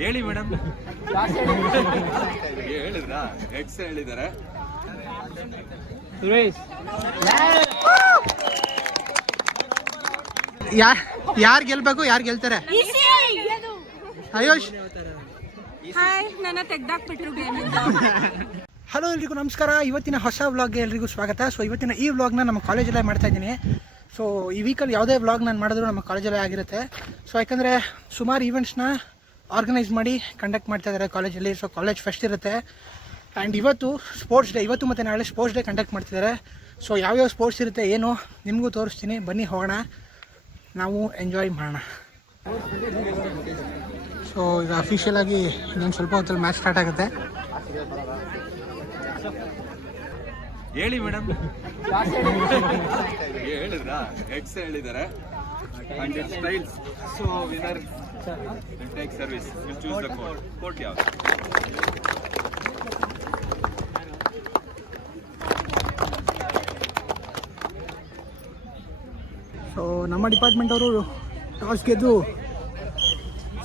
ಹೇಳಿ madam. ಹೇಳಿದ್ರಾ? X ಹೇಳಿದ್ದಾರೆ. ಯಾರು ಗೆಲ್ಬೇಕು, ಯಾರು ಗೆಲ್ತಾರೆ? ಆಯುಷ್ ನನ್ನ ತೆಗ್ದಾಕ್ಬಿಟ್ರು ಗೇಮಿಂದ. ಹಲೋ ಎಲ್ರಿಗೂ ನಮಸ್ಕಾರ. ಇವತ್ತಿನ ಹೊಸ ವ್ಲಾಗ್ಗೆ ಎಲ್ರಿಗೂ ಸ್ವಾಗತ. ಸೊ ಇವತ್ತಿನ ಈ ವ್ಲಾಗ್ನ ನಮ್ಮ ಕಾಲೇಜಲ್ಲೇ ಮಾಡ್ತಾ ಇದ್ದೀನಿ. ಸೊ ಈ ವೀಕಲ್ಲಿ ಯಾವುದೇ ವ್ಲಾಗ್ ನಾನು ಮಾಡಿದ್ರು ನಮ್ಮ ಕಾಲೇಜಲ್ಲೇ ಆಗಿರುತ್ತೆ. ಸೊ ಯಾಕಂದರೆ ಸುಮಾರು ಈವೆಂಟ್ಸ್ನ ಆರ್ಗನೈಸ್ ಮಾಡಿ ಕಂಡಕ್ಟ್ ಮಾಡ್ತಾ ಇದ್ದಾರೆ ಕಾಲೇಜಲ್ಲಿ. ಸೊ ಕಾಲೇಜ್ ಫೆಸ್ಟ್ ಇರುತ್ತೆ ಆ್ಯಂಡ್ ಇವತ್ತು ಸ್ಪೋರ್ಟ್ಸ್ ಡೇ, ಇವತ್ತು ಮತ್ತು ನಾಳೆ ಸ್ಪೋರ್ಟ್ಸ್ ಡೇ ಕಂಡಕ್ಟ್ ಮಾಡ್ತಿದ್ದಾರೆ. ಸೊ ಯಾವ್ಯಾವ ಸ್ಪೋರ್ಟ್ಸ್ ಇರುತ್ತೆ ಏನೋ ನಿಮಗೂ ತೋರಿಸ್ತೀನಿ, ಬನ್ನಿ ಹೋಗೋಣ, ನಾವು ಎಂಜಾಯ್ ಮಾಡೋಣ. ಸೊ ಈಗ ಅಫಿಷಿಯಲ್ ಆಗಿ ಇನ್ನೊಂದು ಸ್ವಲ್ಪ ಹೊತ್ತಲ್ಲಿ ಮ್ಯಾಚ್ ಸ್ಟಾರ್ಟ್ ಆಗುತ್ತೆ. ಹೇಳಿ ಮೇಡಮ್. ಹೇಳಿದ್ರಾ? ಎಕ್ಸ್ ಹೇಳಿದ್ದಾರೆ. And it's styles. So winner will take service. We'll choose the code. Code ಯಾವುದು? ಸೊ ನಮ್ಮ ಡಿಪಾರ್ಟ್ಮೆಂಟ್ ಅವರು ಟಾಸ್ ಗೆದ್ದು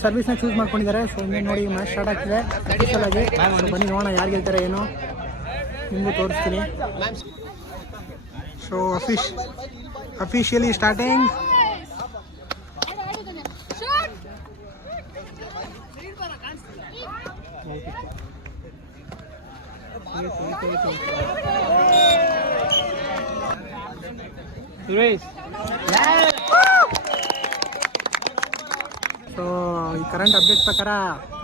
ಸರ್ವಿಸ್ನ ಚೂಸ್ ಮಾಡ್ಕೊಂಡಿದ್ದಾರೆ. ಸೊ ಇನ್ನೇನು ನೋಡಿ ಮ್ಯಾಚ್ ಸ್ಟಾರ್ಟ್ ಆಗ್ತಿದೆ ಅಫಿಷಿಯಲ್ ಆಗಿ. ಸೊ ಬನ್ನಿ ನೋಡೋಣ ಯಾರು ಗೆಲ್ತಾರೆ ಏನೋ, ನಿಮಗೂ ತೋರಿಸ್ತೀನಿ. So officially starting. ಸೊ ಈ ಕರೆಂಟ್ ಅಪ್ಡೇಟ್ ಪ್ರಕಾರ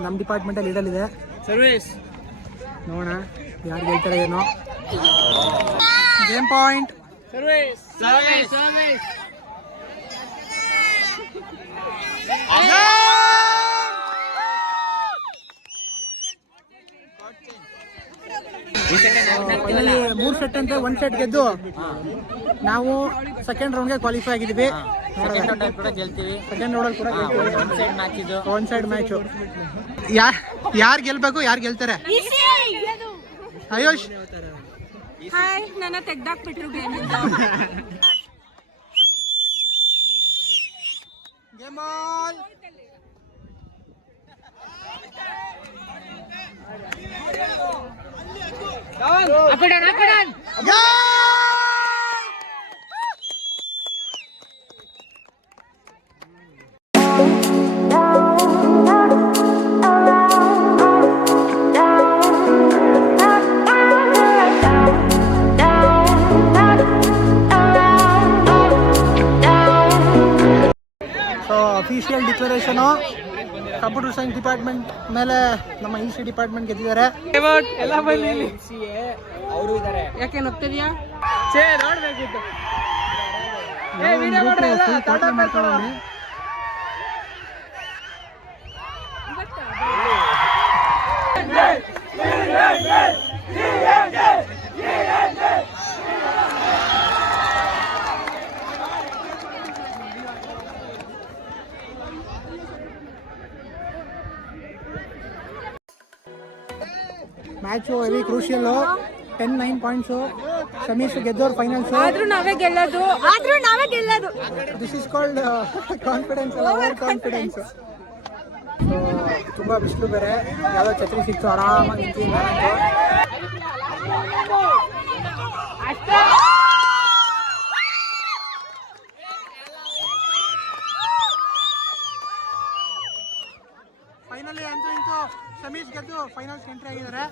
ನಮ್ಮ ಡಿಪಾರ್ಟ್ಮೆಂಟಲ್ಲಿ ಲೀಡಲ್ಲಿದೆ ಸರ್ವಿಸ್. ನೋಡೋಣ ಯಾರು ಗೆಲ್ತಾರೆ ಏನೋ. Game point service. Finally 3 set ಅಂತೆ, 1 ಸೆಟ್ ಗೆದ್ದು ನಾವು ಸೆಕೆಂಡ್ ರೌಂಡ್ಗೆ ಕ್ವಾಲಿಫೈ ಆಗಿದ್ದೀವಿ. ಸೆಕೆಂಡ್ ರೌಂಡಲ್ಲಿ ಕೂಡ ಗೆಲ್ತೀವಿ. One side match. ಯಾರು ಗೆಲ್ಬೇಕು, ಯಾರು ಗೆಲ್ತಾರೆ? ಆಯುಷ್ ನನ್ನ ತೆಗ್ದಾಕ್ಬಿಟ್ರು ಗೇಮಿಂದ. Game ball. Official declaration computer science department ಮೇಲೆ ನಮ್ಮ ಇಸಿ ಡಿಪಾರ್ಟ್ಮೆಂಟ್ ಗೆದ್ದಿದ್ದಾರೆ. ಎಲ್ಲ ಬನ್ನಿ, ಅವರು ಇದ್ದಾರೆ. ಯಾಕೆ ನೋಡ್ತಿದ್ಯಾ? ನೋಡ್ಬೇಕಿತ್ತು. Match very crucial. 10-9 points. Sameesh ಗೆದ್ದೋರು ಫೈನಲ್ಸ್. ಆದ್ರೂ ನಾವೇ ಗೆಲ್ಲೋದು. This is called confidence, over confidence. ತುಂಬ ಬಿಸಿಲು ಬೇರೆ, ಯಾವುದೋ ಛತ್ರಿ ಸಿಕ್ತು, ಆರಾಮಾಗಿ ನಿಂತೀನಿ. ಫೈನಲಿ ಅಂತೂ ಇಂತೂ ಸಮೀಶ್ ಗೆದ್ದು ಫೈನಲ್ಸ್ ಎಂಟ್ರಿ ಆಗಿದ್ದಾರೆ.